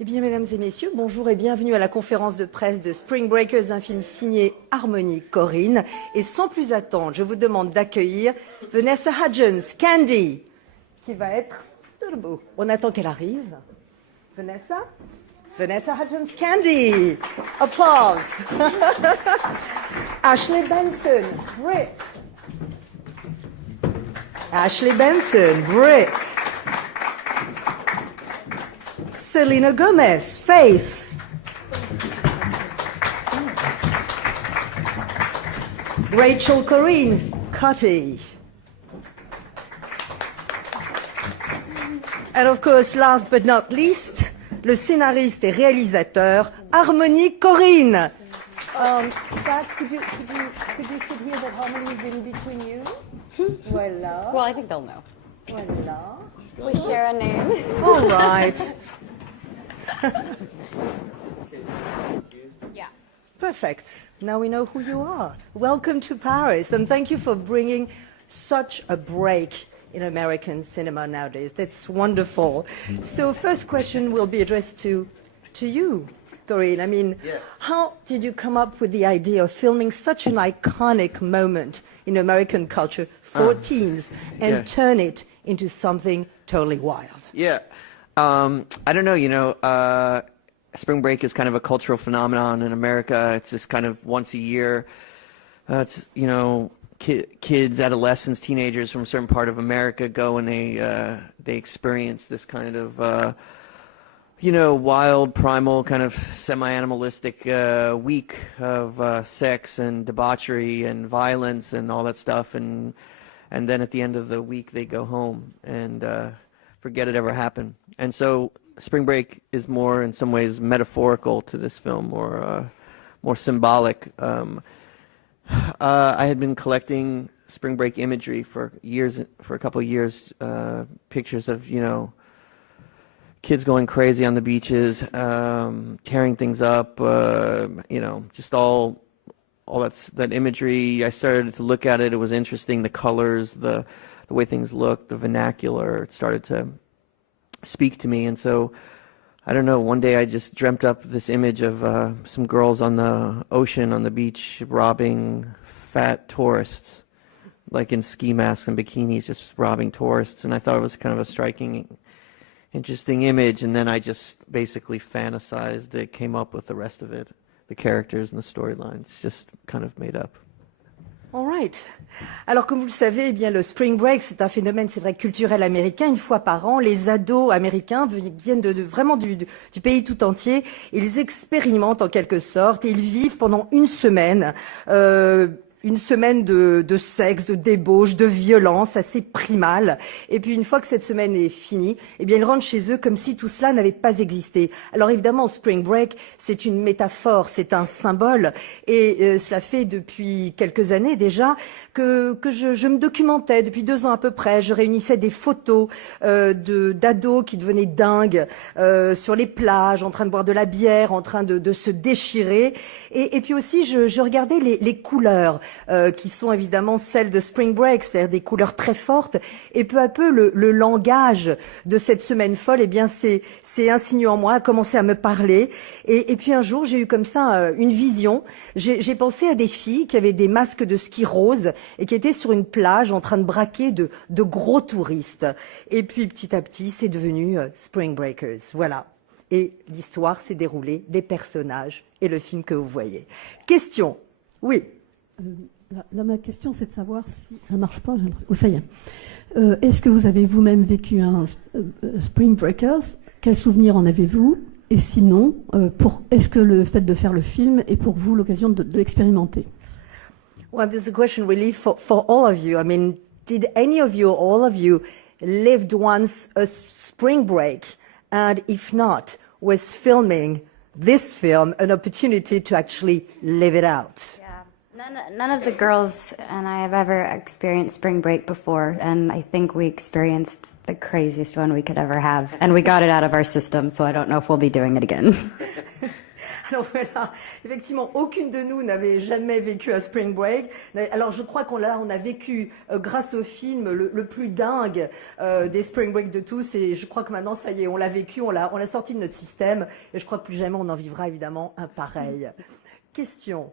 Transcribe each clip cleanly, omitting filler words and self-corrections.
Eh bien, mesdames et messieurs, bonjour et bienvenue à la conférence de presse de Spring Breakers, un film signé Harmony Korine. Et sans plus attendre, je vous demande d'accueillir Vanessa Hudgens, Candy, qui va être turbo. On attend qu'elle arrive. Vanessa Hudgens, Candy. Applause. Ashley Benson, Brit. Ashley Benson, Brit. Selena Gomez, Faith. Rachel Corrine, Cutty. And of course, last but not least, le scénariste et réalisateur Harmony Korine. Zach, could you sit here that Harmony is in between you? Voilà. Well, I think they'll know. Voilà. We share a name. All right. Yeah. Perfect. Now we know who you are. Welcome to Paris, and thank you for bringing such a break in American cinema nowadays. That's wonderful. So first question will be addressed to you, Corinne. I mean, how did you come up with the idea of filming such an iconic moment in American culture for teens and turn it into something totally wild? Yeah. I don't know, spring break is kind of a cultural phenomenon in America. It's just kind of once a year. It's, kids, adolescents, teenagers from a certain part of America go and they experience this kind of, wild, primal, kind of semi-animalistic week of sex and debauchery and violence and all that stuff. And then at the end of the week, they go home and forget it ever happened. And so spring break is more, in some ways, metaphorical to this film, or more symbolic. I had been collecting spring break imagery for a couple of years, pictures of, kids going crazy on the beaches, tearing things up, just all that imagery. I started to look at it. It was interesting. The colors, the way things looked, the vernacular, it started to speak to me. And so, I don't know, one day I just dreamt up this image of some girls on the ocean, on the beach, robbing fat tourists, like in ski masks and bikinis, just robbing tourists. And I thought it was kind of a striking, interesting image. And then I just basically fantasized it, came up with the rest of it, the characters and the storylines, just kind of made up. All right. Alors, comme vous le savez, eh bien, le spring break, c'est un phénomène, c'est vrai, culturel américain. Une fois par an, les ados américains viennent vraiment du pays tout entier. Ils expérimentent en quelque sorte et ils vivent pendant une semaine de sexe, de débauche, de violence assez primale. Et puis une fois que cette semaine est finie, eh bien ils rentrent chez eux comme si tout cela n'avait pas existé. Alors évidemment, Spring Break, c'est une métaphore, c'est un symbole. Et cela fait depuis quelques années déjà que je me documentais, depuis 2 ans à peu près. Je réunissais des photos d'ados qui devenaient dingues sur les plages, en train de boire de la bière, en train de se déchirer. Et puis aussi, je regardais les couleurs qui sont évidemment celles de Spring Break, c'est-à-dire des couleurs très fortes. Et peu à peu, le langage de cette semaine folle, eh bien, c'est insinué en moi, a commencé à me parler. Et puis un jour, j'ai eu comme ça une vision. J'ai pensé à des filles qui avaient des masques de ski roses et qui étaient sur une plage en train de braquer de gros touristes. Et puis petit à petit, c'est devenu Spring Breakers. Voilà. Et l'histoire s'est déroulée, les personnages et le film que vous voyez. Question. Oui. Là, ma question, c'est de savoir si ça marche pas. Oh, ça y est. Est-ce que vous avez vous-même vécu un Spring Breakers? Quels souvenirs en avez-vous? Et sinon, est-ce que le fait de faire le film est pour vous l'occasion de l'expérimenter? Well, this is a question really for all of you. I mean, did any of you, all of you, lived once a spring break? And if not, was filming this film an opportunity to actually live it out? Yeah, none of the girls and I have ever experienced spring break before, and I think we experienced the craziest one we could ever have, and we got it out of our system, so I don't know if we'll be doing it again. Alors voilà, effectivement, aucune de nous n'avait jamais vécu un spring break. Alors je crois qu'on a vécu, grâce au film, le plus dingue des spring break de tous. Et je crois que maintenant, ça y est, on l'a vécu, on l'a sorti de notre système. Et je crois que plus jamais on en vivra évidemment un pareil. Question.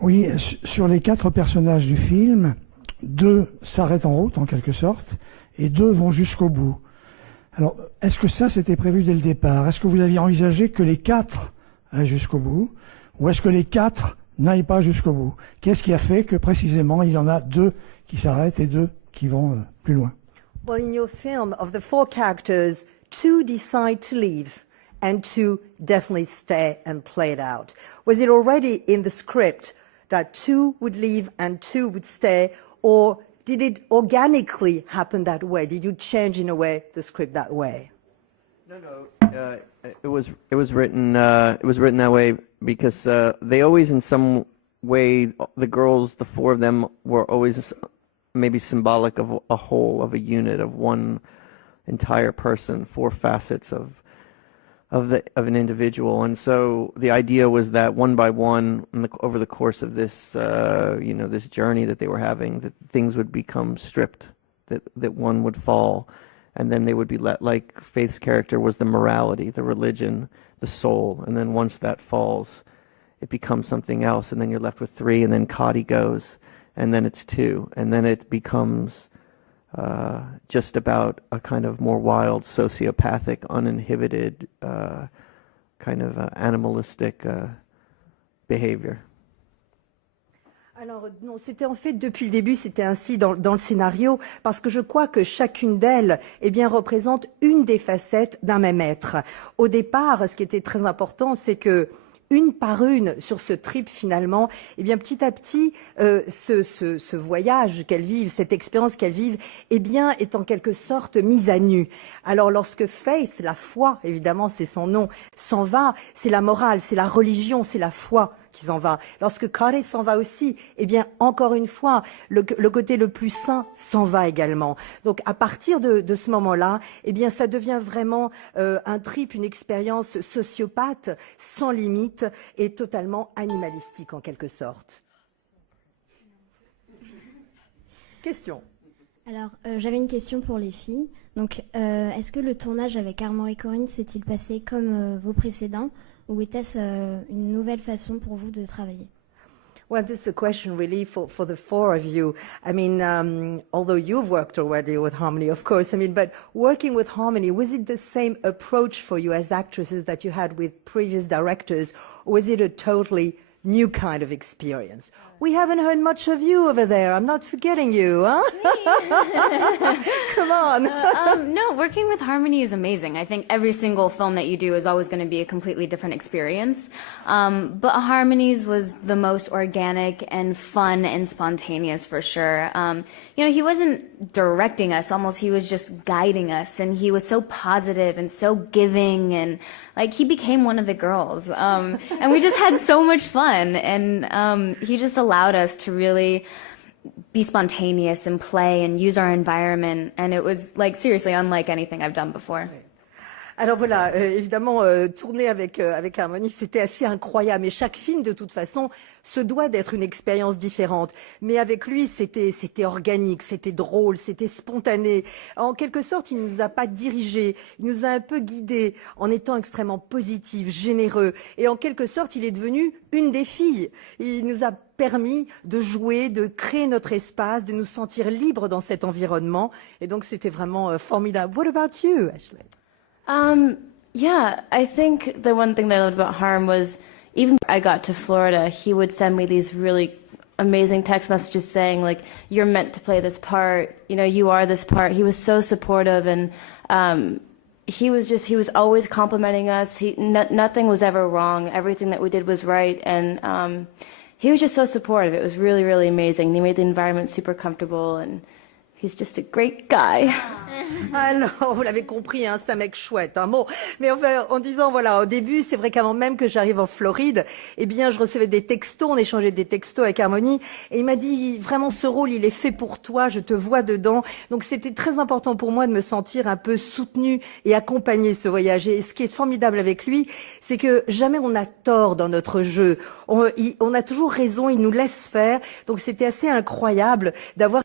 Oui, sur les 4 personnages du film, 2 s'arrêtent en route, en quelque sorte, et 2 vont jusqu'au bout. Alors, est-ce que ça, c'était prévu dès le départ? Est-ce que vous aviez envisagé que les 4 aillent jusqu'au bout? Ou est-ce que les 4 n'aillent pas jusqu'au bout? Qu'est-ce qui a fait que, précisément, il y en a 2 qui s'arrêtent et 2 qui vont plus loin? Well, in your film, of the 4 characters, 2 decide to leave and 2 definitely stay and play it out. Was it already in the script that 2 would leave and 2 would stay, or did it organically happen that way? Did you change in a way the script that way? No. It was written that way because they always, in some way, the girls, the 4 of them, were always maybe symbolic of a whole, of a unit, of one entire person, 4 facets of an individual. And so the idea was that one by one, over the course of this, this journey that they were having, that things would become stripped, that one would fall, and then they would be let, like Faith's character was the morality, the religion, the soul, and then once that falls, it becomes something else, and then you're left with 3, and then Cotty goes, and then it's 2, and then it becomes just about a kind of more wild, sociopathic, uninhibited, kind of animalistic behavior. Alors non, c'était en fait depuis le début, c'était ainsi dans le scénario, parce que je crois que chacune d'elles, représente une des facettes d'un même être. Au départ, ce qui était très important, c'est que une par une sur ce trip finalement, petit à petit, ce voyage qu'elles vivent, cette expérience qu'elles vivent, est en quelque sorte mise à nu. Alors lorsque Faith, la foi, évidemment c'est son nom, s'en va, c'est la morale, c'est la religion, c'est la foi qui s'en va. Lorsque Cotty s'en va aussi, encore une fois, le côté le plus sain s'en va également. Donc à partir de ce moment-là, ça devient vraiment un trip, une expérience sociopathe, sans limite et totalement animalistique en quelque sorte. Question. Alors, j'avais une question pour les filles. Donc, est-ce que le tournage avec Armand et Corinne s'est-il passé comme vos précédents, ou était-ce une nouvelle façon pour vous de travailler? Well, this is a question really for the 4 of you. I mean, although you've worked already with Harmony, of course, but working with Harmony, was it the same approach for you as actresses that you had with previous directors, or was it a totally new kind of experience? We haven't heard much of you over there. I'm not forgetting you, huh? Come on. No, working with Harmony is amazing. I think every single film that you do is always going to be a completely different experience. But Harmony's was the most organic and fun and spontaneous for sure. He wasn't directing us, almost he was just guiding us, and he was so positive and so giving, and like he became one of the girls. And we just had so much fun, and he just allowed us to really be spontaneous and play and use our environment, and it was like seriously unlike anything I've done before. Alors voilà, évidemment, tourner avec Harmony, c'était assez incroyable. Et chaque film, de toute façon, se doit d'être une expérience différente. Mais avec lui, c'était organique, c'était drôle, c'était spontané. En quelque sorte, il ne nous a pas dirigés, il nous a un peu guidés en étant extrêmement positif, généreux. Et en quelque sorte, il est devenu une des filles. Il nous a permis de jouer, de créer notre espace, de nous sentir libres dans cet environnement. Et donc, c'était vraiment formidable. What about you, Ashley? Yeah, I think the one thing that I loved about Harm was even I got to Florida, he would send me these really amazing text messages saying, like, you're meant to play this part, you are this part. He was so supportive, and he was always complimenting us. Nothing was ever wrong. Everything that we did was right, and he was just so supportive. It was really, really amazing. He made the environment super comfortable, and he's just a great guy. Alors, vous l'avez compris, hein, c'est un mec chouette. Hein. Bon, mais enfin, en disant, voilà, au début, c'est vrai qu'avant même que j'arrive en Floride, eh bien, je recevais des textos, on échangeait des textos avec Harmony, et il m'a dit, vraiment, ce rôle, il est fait pour toi, je te vois dedans. Donc, c'était très important pour moi de me sentir un peu soutenue et accompagner ce voyage. Et ce qui est formidable avec lui, c'est que jamais on a tort dans notre jeu. On a toujours raison, il nous laisse faire. Donc, c'était assez incroyable d'avoir